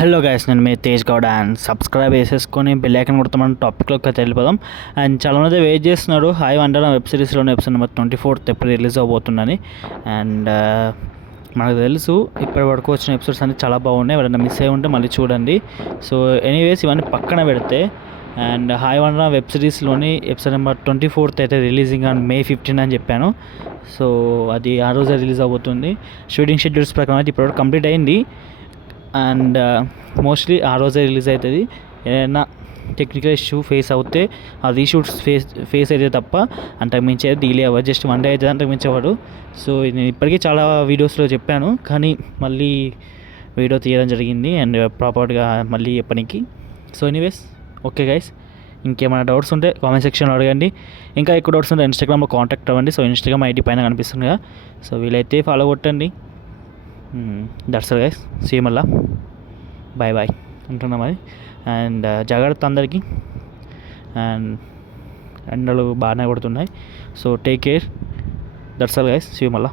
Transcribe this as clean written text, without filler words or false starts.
Hello guys, నేను మీ Tej Goud and subscribe చేసేసుకొని బెల్ ఐకాన్ కొడతామని టాపిక్లోకి అయితే వెళ్ళిపోదాం. అండ్ చాలామంది వెయిట్ చేస్తున్నారు హాయ్ వండర్ వెబ్ సిరీస్లోని ఎపిసోడ్ నెంబర్ 24 ఎప్పుడు రిలీజ్ అవబోతుందని. అండ్ మనకు తెలుసు ఇప్పటి వరకు వచ్చిన ఎపిసోడ్స్ అన్నీ చాలా బాగున్నాయి. ఎవరైనా మిస్ అయ్యి ఉంటే మళ్ళీ చూడండి. సో ఎనీవేస్ ఇవన్నీ పక్కన పెడితే అండ్ హాయ్ వండర్ వెబ్ సిరీస్లోని ఎపిసోడ్ నెంబర్ 24 అయితే రిలీజింగ్ ఆన్ May 15 అని చెప్పాను. సో అది ఆ రోజే రిలీజ్ అవబోతుంది. షూటింగ్ షెడ్యూల్స్ ప్రకారం అయితే ఇప్పటివరకు కంప్లీట్ అయింది. అండ్ మోస్ట్లీ ఆ రోజే రిలీజ్ అవుతుంది. ఏదైనా టెక్నికల్ ఇష్యూ ఫేస్ అవుతే ఆ రీషూట్స్ ఫేస్ అయితే తప్ప అంతకు మించి అయితే డిలే అవ్వదు. జస్ట్ 1 day అయితే అంతకు మించేవాడు. సో నేను ఇప్పటికీ చాలా వీడియోస్లో చెప్పాను, కానీ మళ్ళీ వీడియో తీయడం జరిగింది అండ్ ప్రాపర్గా మళ్ళీ చెప్పడానికి. సో ఎనీవేస్ ఓకే గైస్, ఇంకేమైనా డౌట్స్ ఉంటే కామెంట్ సెక్షన్లో అడగండి. ఇంకా ఎక్కువ డౌట్స్ ఉంటే ఇన్స్టాగ్రామ్లో కాంటాక్ట్ అవ్వండి. సో ఇన్స్టాగ్రామ్ ఐడి పైన కనిపిస్తుంది కదా, సో వీలైతే ఫాలో కొట్టండి. దట్స్ ఆల్ గైస్, సీ మళ్ళా బాయ్ బాయ్ అంటున్నాం అది. అండ్ జాగ్రత్త అందరికీ. అండ్ ఎండలు బాగానే కొడుతున్నాయి. So take care. That's all guys, see మళ్ళా.